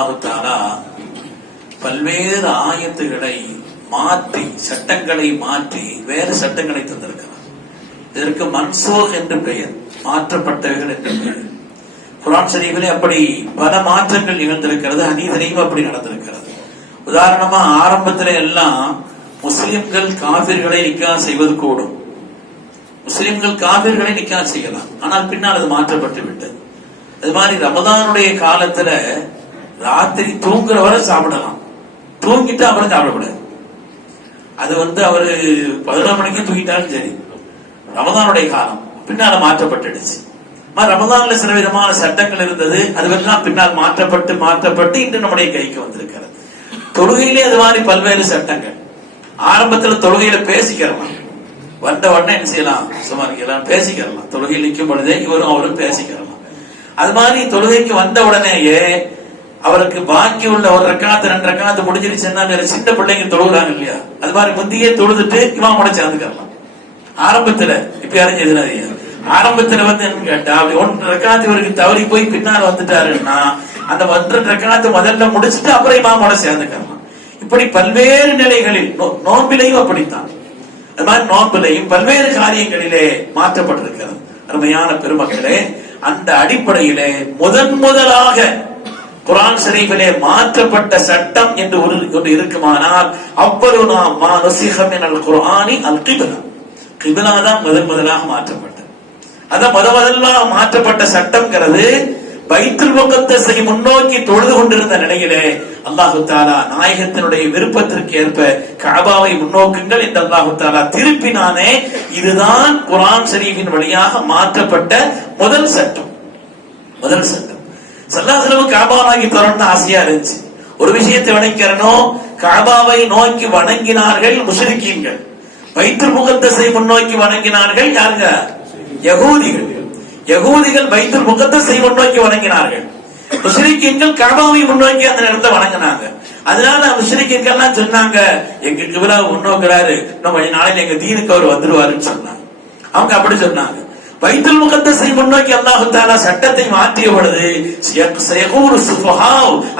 அல்லாஹு தாலா பல்வேறு ஆயத்துகளை மாற்றி சட்டங்களை மாற்றி வேறு சட்டங்களை தந்திருக்கிறார். இதற்கு மன்சோக் என்று பெயர் மாற்றப்பட்டவைகள் என்று பெயர். குரான் சரீபிலே அப்படி பல மாற்றங்கள் நிகழ்ந்திருக்கிறது ஹதீஸிலையும் அப்படி நடந்திருக்கிறது. உதாரணமா ஆரம்பத்துல எல்லாம் முஸ்லிம்கள் காபிர்களை நிக்கா செய்வது கூடும். முஸ்லிம்கள் காபிர்களை நிக்கா செய்யலாம். ஆனால் பின்னால் அது மாற்றப்பட்டு விட்டது அது மாதிரி ரமதானுடைய காலத்துல ராத்திரி தூங்குற வரை சாப்பிடலாம். தூங்கிட்டு அப்புறம் சாப்பிடக்கூடாது. அது வந்து அவரு பதினொரு மணிக்கு தூங்கிட்டாலும் சரி. ரமதானுடைய காலம் பின்னால மாற்றப்பட்டுடுச்சு. ரமதான்ல சில விதமான சட்டங்கள் இருந்தது. அதுவெல்லாம் பின்னால் மாற்றப்பட்டு மாற்றப்பட்டு இன்று நம்முடைய கைக்கு வந்திருக்கிறது. தொழுகையிலே அது மாதிரி பல்வேறு சட்டங்கள். ஆரம்பத்துல தொழுகையில பேசிக்கிறலாம் வந்த உடனே என்ன செய்யலாம்? சும்மா இருக்கலாம் பேசிக்கிறலாம் தொழுகையில் நிற்கும் பொழுதே இவரும் அவரும் பேசிக்கிறலாம் அது மாதிரி தொழுகைக்கு வந்த உடனேயே அவருக்கு பாக்கி உள்ள ஒரு ரக்காத்து ரெண்டு ரக்காத்து முடிஞ்சிருச்சுன்னா வேற சின்ன பிள்ளைங்க தொழுகிறாங்க இல்லையா? அது மாதிரி முந்தையே தொழுதுட்டு இமாமோட சேர்ந்துக்கலாம் ஆரம்பத்துல இப்ப யாரும் செய்தாதீங்க ஆரம்பத்துல வந்து என்ன கேட்டா அப்படி ஒன்று ரக்காத்து இவருக்கு தவறி போய் பின்னால வந்துட்டாருன்னா அந்த ஒன்று ரக்காத்து முதல்ல முடிச்சுட்டு அப்புறம் இமாமோட சேர்ந்துக்கலாம் இப்படி பல்வேறு நிலைகளில் நோ- நோன்பிலையும் அப்படித்தான். அது மாதிரி நோன்பிலையும் பல்வேறு காரியங்களிலே மாற்றப்பட்டிருக்கிறது. அருமையான பெருமக்களே அந்த அடிப்படையிலே முதன் முதலாக குரான் ஷரீஃபிலே மாற்றப்பட்ட சட்டம் என்று ஒரு ஒன்று இருக்குமானால் அவ்வளவு நாம் மா நுசிஹம் என குரானி அல் கிபிலா. கிபிலா தான் முதன் முதலாக மாற்றப்பட்டது. அதான் முத முதலாக மாற்றப்பட்ட சட்டம்ங்கிறது பைத்துல் முகத்தஸை முன்னோக்கி தொழுது கொண்டிருந்த நிலையிலே அல்லாஹு தாலா நாயகத்தினுடைய விருப்பத்திற்கு ஏற்ப கஅபாவை முன்னோக்குங்கள் என்று அல்லாஹு தாலா திருப்பினானே. இதுதான் குரான் ஷரீஃபின் வழியாக மாற்றப்பட்ட முதல் சட்டம். முதல் சட்டம். சல்லாசலம் காபாவாகி தொடர்ந்து ஆசையா இருந்துச்சு. ஒரு விஷயத்தை விளைக்கிறனோ காபாவை நோக்கி வணங்கினார்கள் முஷரிக்கீன்கள். பைத்துல் முகத்தசை முன்னோக்கி வணங்கினார்கள் யாருங்க? யகூதிகள். யகூதிகள் பைத்துல் முகத்தசை முன்னோக்கி வணங்கினார்கள். முஷரிக்கீன்கள் காபாவை முன்னோக்கி அந்த நேரத்தை வணங்கினாங்க. அதனால முஷரிக்கீன்கள்லாம் சொன்னாங்க எங்க கிபிலா முன்னோக்கிறாரு. இன்னும் கொஞ்ச நாளையில எங்க தீனுக்கு அவர் வந்துருவாருன்னு சொன்னாங்க. அவங்க அப்படி சொன்னாங்க. பைத்துல் முகத்தை முன்னோக்கி அல்லாஹு தாலா சட்டத்தை மாற்றிய பொழுது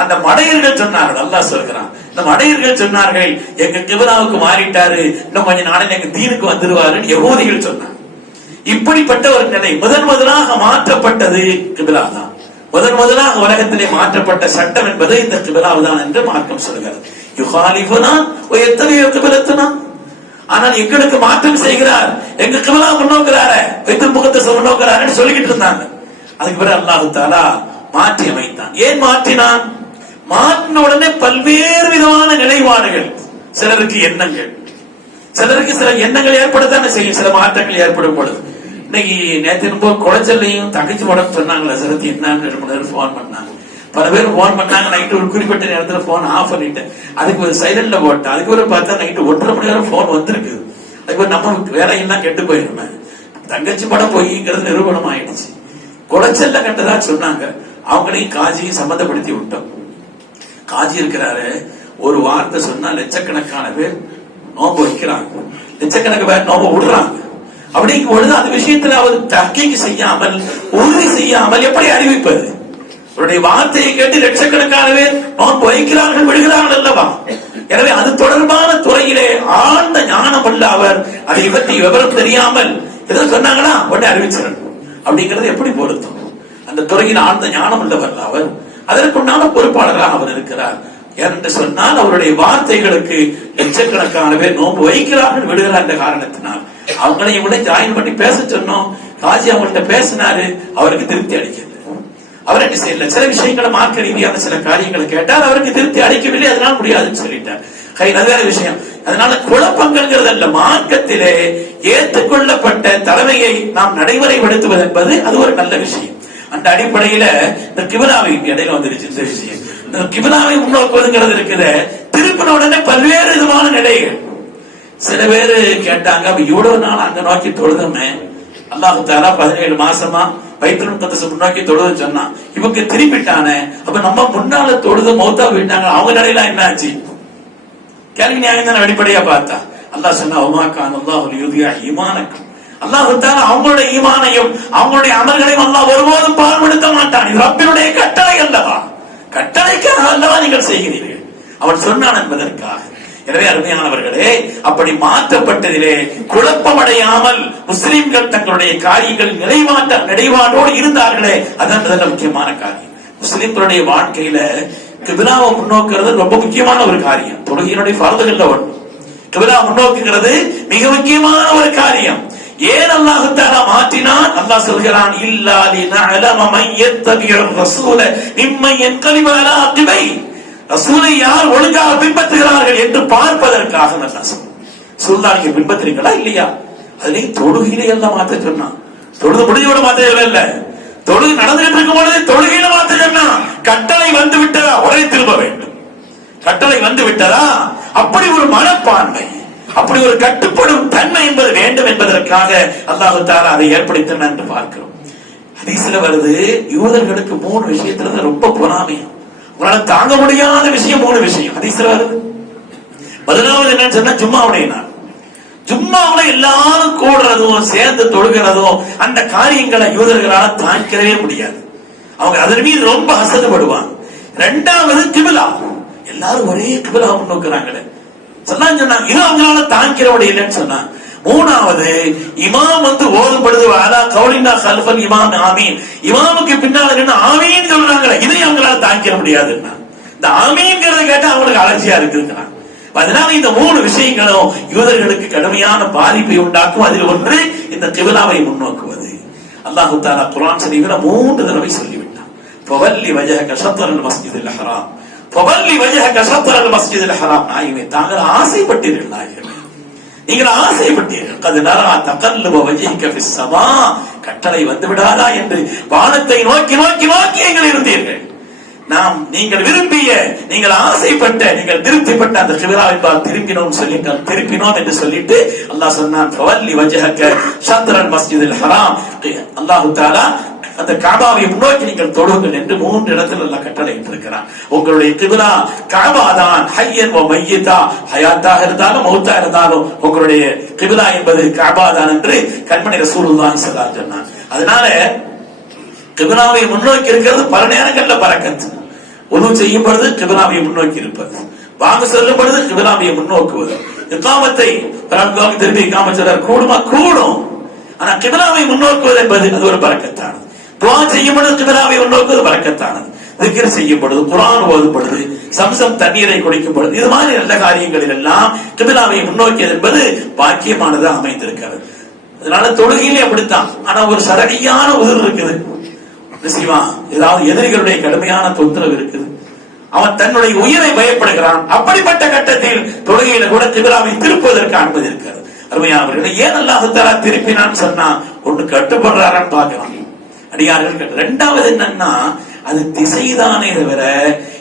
அந்த மடையர்கள் சொன்னார்கள் அல்லாஹ் சொல்கிறான். இந்த மடையர்கள் சொன்னார்கள் எங்க கிபராவுக்கு மாறிட்டாரு இன்னும் கொஞ்ச நாளில் எங்க தீனுக்கு வந்துருவாருன்னு யகோதிகள் சொன்னாங்க. இப்படிப்பட்ட ஒரு நிலை முதன் முதலாக மாற்றப்பட்டது கிபிலா தான். முதன் முதலாக உலகத்திலே மாற்றப்பட்ட சட்டம் என்பது இந்த கிபிலாவு தான் என்று மார்க்கம் சொல்கிறது. யுகாலிஃபுனா எத்தனையோ கிபிலத்துனா? ஆனால் எங்களுக்கு மாற்றம் செய்கிறார். எங்க கிபிலா முன்னோக்கிறார வைத்தல் முகத்தை முன்னோக்கிறாருன்னு சொல்லிக்கிட்டு இருந்தாங்க. அதுக்கு பிறகு அல்லாஹு தாலா மாற்றி அமைத்தான். ஏன் மாற்றினான்? மாற்றின உடனே பல்வேறு விதமான நிலைப்பாடுகள். சிலருக்கு எண்ணங்கள். சிலருக்கு சில எண்ணங்கள் ஏற்படத்தானே செய்யும். சில மாற்றங்கள் ஏற்படும் பொழுது. இன்னைக்கு நேற்று ரொம்ப குளச்சல்லையும் தகச்சு உடம்பு சொன்னாங்களே சிலத்து என்னன்னு ஃபோன் பண்ணாங்க. பல பேர் ஃபோன் பண்ணாங்க நைட்டு ஒரு குறிப்பிட்ட நேரத்துல ஃபோன் ஆஃப் பண்ணிட்டேன் அதுக்கு ஒரு சைலண்ட்ல போட்டேன். அதுக்கு ஒரு பார்த்தா நைட்டு ஒன்றரை மணி நேரம் ஃபோன் வந்திருக்கு. அதுக்கு ஒரு நம்ம வேலையெல்லாம் கெட்டு போயிருமே. தங்கச்சி படம் பொய்ங்கிறது நிரூபணம் ஆயிடுச்சு குளச்சல்ல கண்டதா சொன்னாங்க. அவங்களையும் காஜியும் சம்மந்தப்படுத்தி விட்டோம். காஜி இருக்கிறாரு. ஒரு வார்த்தை சொன்னா லட்சக்கணக்கான பேர் நோம்பு வைக்கிறாங்க. லட்சக்கணக்கு பேர் நோம்பு விடுறாங்க. அப்படிங்கும் பொழுது அந்த விஷயத்துல அவர் தக்கீக்கு செய்யாமல் உறுதி செய்யாமல் எப்படி அறிவிப்பது? அவருடைய வார்த்தையை கேட்டு லட்சக்கணக்கான பேர் நோன்பு வைக்கிறார்கள் விடுகிறார்கள் அல்லவா? எனவே அது தொடர்பான துறையிலே ஆழ்ந்த ஞானம் உள்ள அவர் அதை பற்றி விவரம் தெரியாமல் ஏதோ சொன்னாங்களா உடனே அறிவிச்சிடணும். அப்படிங்கிறது எப்படி பொருத்தம்? அந்த துறையில் ஆழ்ந்த ஞானம் உள்ளவர் அவர். அதற்குண்டான பொறுப்பாளராக அவர் இருக்கிறார். ஏனென்று சொன்னால் அவருடைய வார்த்தைகளுக்கு லட்சக்கணக்கான பேர் நோன்பு வைக்கிறார்கள் விடுகிறார் என்ற காரணத்தினால். அவங்களையும் விட ஜாயின் பண்ணி பேச சொன்னோம். காஜி அவங்கள்ட்ட பேசினாரு அவருக்கு திருப்தி அளிக்கிறது. அவர் என்ன செய்யல சில விஷயங்களை மார்க்க ரீதியான சில காரியங்களை கேட்டார். அவருக்கு திருப்தி அளிக்கவில்லை அதனால முடியாதுன்னு சொல்லிட்டார். கை அது வேற விஷயம். அதனால குழப்பங்கள்ங்கிறது அல்ல மார்க்கத்திலே ஏற்றுக்கொள்ளப்பட்ட தலைமையை நாம் நடைமுறைப்படுத்துவது என்பது அது ஒரு நல்ல விஷயம். அந்த அடிப்படையில இந்த கிபிலாவை இடையில வந்துருச்சு இந்த விஷயம். இந்த கிபிலாவை முன்னோக்குவதுங்கிறது இருக்குது. திருப்பின உடனே பல்வேறு விதமான நிலைகள். சில பேர் கேட்டாங்க அப்ப இவ்வளவு நாள் அங்க நோக்கி தொழுதமே. அல்லாஹு தாலா பதினேழு மாசமா பைத்தல் முகத்தச முன்னாக்கி தொழுத சொன்னான் இவங்க திரும்பிட்டானே அப்ப நம்ம முன்னால தொழுத மௌத்தா போயிட்டாங்க அவங்க நிலையில என்னாச்சு கேள்வி நியாயம் தானே வெளிப்படையா பார்த்தா. அல்லாஹ் சொன்னா அவமாக்கான் அல்லாஹ் யுதியா ஈமானக்கும். அல்லாஹ் தாலா அவங்களுடைய ஈமானையும் அவங்களுடைய அமல்களையும் அல்லாஹ் ஒருபோதும் பால்படுத்த மாட்டான். இது ரப்பினுடைய கட்டளை அல்லவா? கட்டளைக்காக அல்லவா நீங்கள் செய்கிறீர்கள். அவன் சொன்னான் என்பதற்காக. எனவே அருமையானவர்களே அப்படி மாற்றப்பட்டதிலே குழப்பமடையாமல் முஸ்லிம்கள் தங்களுடைய காரியங்கள் நிறைவாற்ற நிறைவாட்டோடு இருந்தார்களே அதான் முதல்ல முக்கியமான காரியம். முஸ்லிம்களுடைய வாழ்க்கையில கிபிலாவை முன்னோக்குறது ரொம்ப முக்கியமான ஒரு காரியம். தொழுகையினுடைய பரதுகள்ல ஒன்று. கிபிலா முன்னோக்குகிறது மிக முக்கியமான ஒரு காரியம். ஏன் அல்லாஹ் தஆலா மாற்றினான்? அல்லாஹ் சொல்கிறான் இல்லாதி லினஅலம மன் யத்தபிஉ ரசூல மிம்மன் ரசூலை யார் ஒழுங்காக பின்பற்றுகிறார்கள் என்று பார்ப்பதற்காக நல்லா சொல்லுதா நீங்க பின்பற்றுறீங்களா இல்லையா? அதிலே தொழுகையில எல்லாம் மாத்த சொன்னான். தொழுது முடிஞ்சோட மாத்த இல்ல. தொழுது நடந்துகிட்டு இருக்கும் பொழுது தொழுகையில மாத்த சொன்னா கட்டளை வந்து விட்டதா உடனே திரும்ப வேண்டும். கட்டளை வந்து விட்டதா அப்படி ஒரு மனப்பான்மை அப்படி ஒரு கட்டுப்படும் தன்மை என்பது வேண்டும் என்பதற்காக அல்லாஹு தாரா அதை ஏற்படுத்தினான் என்று பார்க்கிறோம். ஹதீஸ்ல வருது யூதர்களுக்கு மூணு விஷயத்துல ரொம்ப பொறாமையா? உங்களால தாங்க முடியாத விஷயம் மூணு விஷயம். ஹதீஸ்ல வருது பதினாவது என்னன்னு சொன்னா ஜும்மாவுடைய நாள். ஜும்மாவுல எல்லாரும் கூடுறதும் சேர்ந்து தொழுகிறதும் அந்த காரியங்களை யூதர்களால தாங்கிக்கவே முடியாது. அவங்க அதன் மீது ரொம்ப அசதுபடுவாங்க ரெண்டாவது கிபிலா. எல்லாரும் ஒரே கிபிலா முன்னோக்குறாங்களே சொன்னா சொன்னாங்க இது அவங்களால தாங்கிக்கிற முடியலன்னு சொன்னாங்க. மூணாவது இமாம் வந்து ஓதப்படுது வாலா கவுலினா கௌலினா சல்ஃபன் இமாம் ஆமீன். இமாமுக்கு பின்னால் என்ன ஆமீன் சொல்றாங்களே இதையும் அவங்களால தாங்கிட முடியாதுன்னா இந்த ஆமீன்கிறத கேட்டா அவங்களுக்கு அலர்ஜியா இருக்குங்கிறாங்க அதனால இந்த மூணு விஷயங்களும் யூதர்களுக்கு கடுமையான பாதிப்பை உண்டாக்கும். அதில் ஒன்று இந்த கிபிலாவை முன்னோக்குவது. அல்லாஹு தாலா குரான் ஷரீஃபில் மூன்று தடவை சொல்லிவிட்டான். பவல்லி வஜக கஷத்தரன் மஸ்ஜிதில் ஹராம் பவல்லி வஜக கஷத்தரன் மஸ்ஜிதில் ஹராம் நாயுமே தாங்கள் ஆசைப்பட்டீர்கள் நாயகமே நீங்கள் ஆசைப்பட்டீர்கள். நரா கட்டளை வந்து விடாதா என்று வானத்தை நோக்கி நோக்கி நோக்கி நீங்கள் இருந்தீர்கள். நாம் நீங்கள் விரும்பிய நீங்கள் ஆசைப்பட்ட நீங்கள் திருப்திப்பட்ட அந்த கிபிலாவின் திரும்பினோம் சொல்லிட்டால் திருப்பினோம் என்று சொல்லிட்டு அல்லாஹ் சொன்னான் ஃபவல்லி வஜஹக மஸ்ஜிதில் ஹராம். அல்லாஹ் தாலா அந்த காபாவை முன்னோக்கி நீங்கள் தொழுங்கள் என்று மூன்று இடத்தில் அல்லாஹ் கட்டளை இருக்கிறான் உங்களுடைய கிபிலா காபா தான் ஹையன் ஓ மையத்தா. ஹயாத்தாக இருந்தாலும் மௌத்தா இருந்தாலும் உங்களுடைய கிபிலா என்பது காபா தான் என்று கண்மணி ரசூலுல்லாஹி ஸல்லல்லாஹு அலைஹி சொன்னான். அதனால கிபிலாவை முன்னோக்கி இருக்கிறது பல நேரங்கள்ல பறக்கத்து ஒன்றும் செய்யும் பொழுது கிபிலாவை முன்னோக்கி இருப்பது. வாங்க சொல்லும் பொழுது கிபிலாவை முன்னோக்குவது. இக்காமத்தை திருப்பி இக்காம கூடுமா? கூடும். ஆனா கிபிலாவை முன்னோக்குவது என்பது அது ஒரு பறக்கத்தானது. துவா செய்யும் பொழுது கிபிலாவை முன்னோக்குவது வழக்கத்தானது. திக்கர் செய்யும் பொழுது குரான் ஓதும் சம்சம் தண்ணீரை குடிக்கும் பொழுது இது மாதிரி நல்ல காரியங்களில் எல்லாம் கிபிலாவை முன்னோக்கியது என்பது பாக்கியமானதாக அமைந்திருக்கிறது. அதனால தொழுகையிலே அப்படித்தான். ஆனா ஒரு சரடியான உதிர் இருக்குது. செய்வான்? ஏதாவது எதிரிகளுடைய கடுமையான தொந்தரவு இருக்குது. அவன் தன்னுடைய உயிரை பயப்படுகிறான். அப்படிப்பட்ட கட்டத்தில் தொழுகையில கூட திபிலாவை திருப்புவதற்கு அனுமதி இருக்கிறது. அருமையானவர்களை ஏன் அல்லாஹத்தாரா திருப்பினான்னு சொன்னா ஒண்ணு கட்டுப்படுறாரான்னு பார்க்கலாம். அடியார்கள் ரெண்டாவது என்னன்னா அது திசைதானே தவிர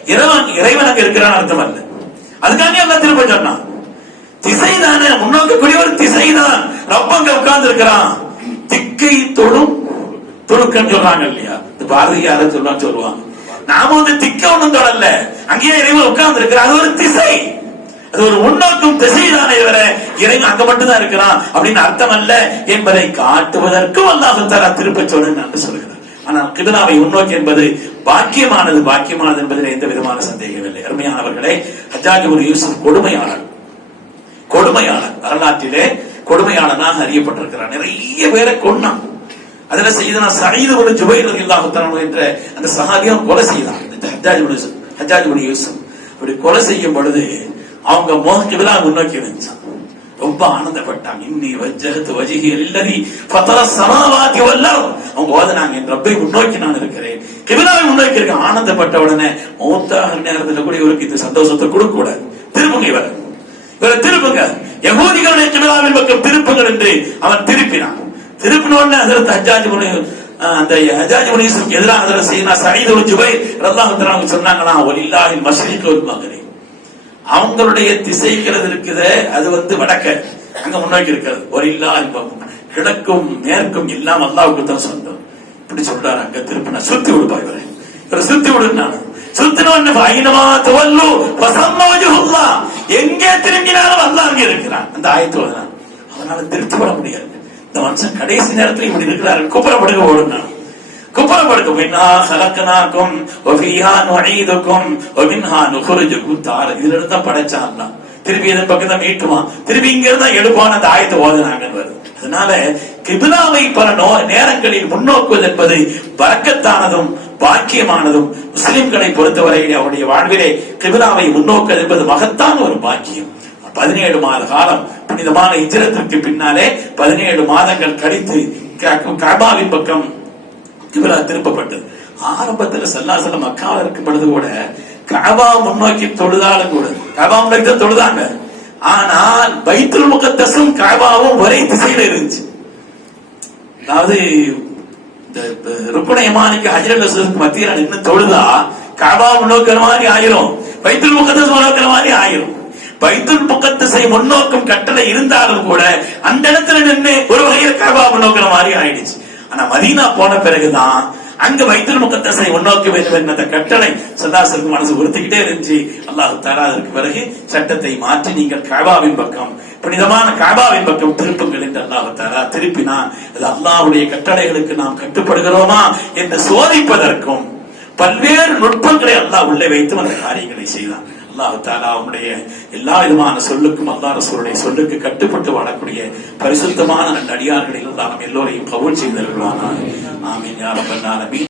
இறைவன் இறைவன் அங்க இருக்கிறான் அர்த்தம் அல்ல. அதுக்காண்டி எல்லாம் திரும்ப சொன்னான். திசைதானே முன்னோக்கக்கூடிய ஒரு திசைதான். ரப்பங்க உட்கார்ந்து இருக்கிறான் திக்கை தொழும் தொழுக்கன்னு சொல்றாங்க இல்லையா? இந்த பாரதியார சொல்றான்னு சொல்லுவாங்க. நாம வந்து திக்க ஒண்ணும் தொடல அங்கேயே இறைவன் உட்கார்ந்து இருக்கிறான் அது ஒரு திசை. திசைதானே தவிர இறைவன் அங்க மட்டும்தான் இருக்கிறான் அப்படின்னு அர்த்தம் அல்ல என்பதை காட்டுவதற்கும் அல்லாஹ் தலா திருப்ப சொல்லுன்னு சொல்கிறார். ஆனால் கிபிலாவை உன்னோக்கி என்பது பாக்கியமானது பாக்கியமானது என்பதில் எந்த விதமான சந்தேகம் இல்லை. அருமையானவர்களே ஹஜாஜி ஒரு யூசுப் கொடுமையாளர். கொடுமையாளர். வரலாற்றிலே கொடுமையாளனாக அறியப்பட்டிருக்கிறார். நிறைய பேரை கொண்டான் அதுல செய்தனா சயீது ஒரு ஜுபைர் ரலியல்லாஹு என்ற அந்த சஹாபியும் கொலை செய்தான். Hajjaj Hajjaj Yusuf. அப்படி கொலை செய்யும் பொழுது அவங்க மோகன் முன்னோக்கி இருந்துச்சான் ரொம்ப ஆனந்தப்பட்டாங்க. இன்னி வஜ்ஜகத்து வஜிகி இல்லதி ஃபதர சமாவாக்கி வல்லர் அவங்க ஓதுனாங்க என் ரப்பை முன்னோக்கி நான் இருக்கிறேன். கிபிலாவை முன்னோக்கி இருக்கேன் ஆனந்தப்பட்ட உடனே மூத்த நேரத்துல கூட இவருக்கு இந்த சந்தோஷத்தை கொடுக்க கூடாது. திரும்புங்க இவர். இவரை திருப்புங்க. யகூதிகளுடைய கிபிலாவின் பக்கம் திருப்புங்கள் என்று அவன் திருப்பினான். திருப்பின உடனே அதற்கு ஹஜ்ஜாஜ் முனி அந்த ஹஜ்ஜாஜ் முனிசுக்கு எதிராக அதில் செய்யணும் சயீது ஒரு ஜுபை ரல்லாஹ் சொன்னாங்களாம் ஒரு இல்லாஹின் மஸ்ரிக் ஒரு மகனே. அவங்களுடைய திசைக்கிறது இருக்குது அது வந்து வடக்க. அங்க முன்னோக்கி இருக்கிறது. ஒரு இல்லா கிழக்கும் மேற்கும் எல்லாம் அல்லாவுக்கு தான் சொந்தம். இப்படி சொல்றாரு அங்க திருப்பினா சுத்தி விடுப்பா இவரை இவரை சுத்தி விடுனாங்க சுத்தினோன்னு ஐனமா துவல்லு வசம்மவஜுல்லா எங்கே திரும்பினாலும் அல்லா அங்கே இருக்கிறான். அந்த ஆயத்து ஓதுனான் அவனால திருப்தி பட முடியாது. இந்த மனுஷன் கடைசி நேரத்தில் இப்படி இருக்கிறாரு. கூப்பிடப்படுங்க ஓடுனான் குப்புறப்படுக்கும். மின்ஹா ஹலக்கனாக்கும் ஒஃபிஹா நுழைதுக்கும் ஒமின்ஹா நுகுருஜுக்கும் தார. இதுல இருந்து தான் படைச்சான் திருப்பி இதன் பக்கம் தான் மீட்டுவான் திருப்பி இங்க இருந்தா எடுப்பான் அந்த ஆயத்தை ஓதுனாங்கன்னு வருது. அதனால கிபிலாவை பல நோ நேரங்களில் முன்னோக்குவது என்பது பறக்கத்தானதும் பாக்கியமானதும் முஸ்லிம்களை பொறுத்தவரையில் அவருடைய வாழ்விலே கிபிலாவை முன்னோக்குவது என்பது மகத்தான ஒரு பாக்கியம். பதினேழு மாத காலம் புனிதமான இஜரத்திற்கு பின்னாலே பதினேழு மாதங்கள் கழித்து கபாவின் பக்கம் கிபிலா திருப்பப்பட்டது. ஆரம்பத்துல சல்லாசல மக்காவில் இருக்கும் பொழுது கூட கபா முன்னோக்கி தொழுதாலும் கூட கபா முன்னோக்கி தான் தொழுதாங்க. ஆனால் பைத்துல் முகத்தசும் கபாவும் ஒரே திசையில இருந்துச்சு. அதாவது இந்த ருக்குன யமானுக்கு ஹஜரல் அஸ்வதுக்கு நின்று தொழுதா கபா முன்னோக்கிற மாதிரி ஆயிரும். பைத்துல் முகத்தஸ் முன்னோக்கிற மாதிரி ஆயிரும். பைத்துல் முகத்தஸை முன்னோக்கும் கட்டளை இருந்தாலும் கூட அந்த இடத்துல நின்று ஒரு வகையில் கபா முன்னோக்கிற மாதிரி ஆயிடுச்சு. ஆனா மதீனா போன பிறகுதான் அங்க வைத்தல் முகத்தசை உன்னோக்க வேண்டும் என்ற கட்டளை சதாசருக்கு மனசு உறுத்திக்கிட்டே இருந்துச்சு. அல்லாஹ் தாரா அதற்கு பிறகு சட்டத்தை மாற்றி நீங்கள் காபாவின் பக்கம் புனிதமான காபாவின் பக்கம் திருப்புங்கள் என்று அல்லாஹ் தாரா திருப்பினான். அது அல்லாஹுடைய கட்டளைகளுக்கு நாம் கட்டுப்படுகிறோமா என்று சோதிப்பதற்கும் பல்வேறு நுட்பங்களை அல்லாஹ் உள்ளே வைத்து அந்த காரியங்களை செய்தான். அல்லாஹ் அவனுடைய எல்லா விதமான சொல்லுக்கும் அல்லாஹ் சொல்லுக்கு கட்டுப்பட்டு வாழக்கூடிய பரிசுத்தமான நடிகார்களில் அடியார்களில் எல்லோரையும் கபூல் செய்திருக்கிறான் ஆமீன். யா ஆலமீன்.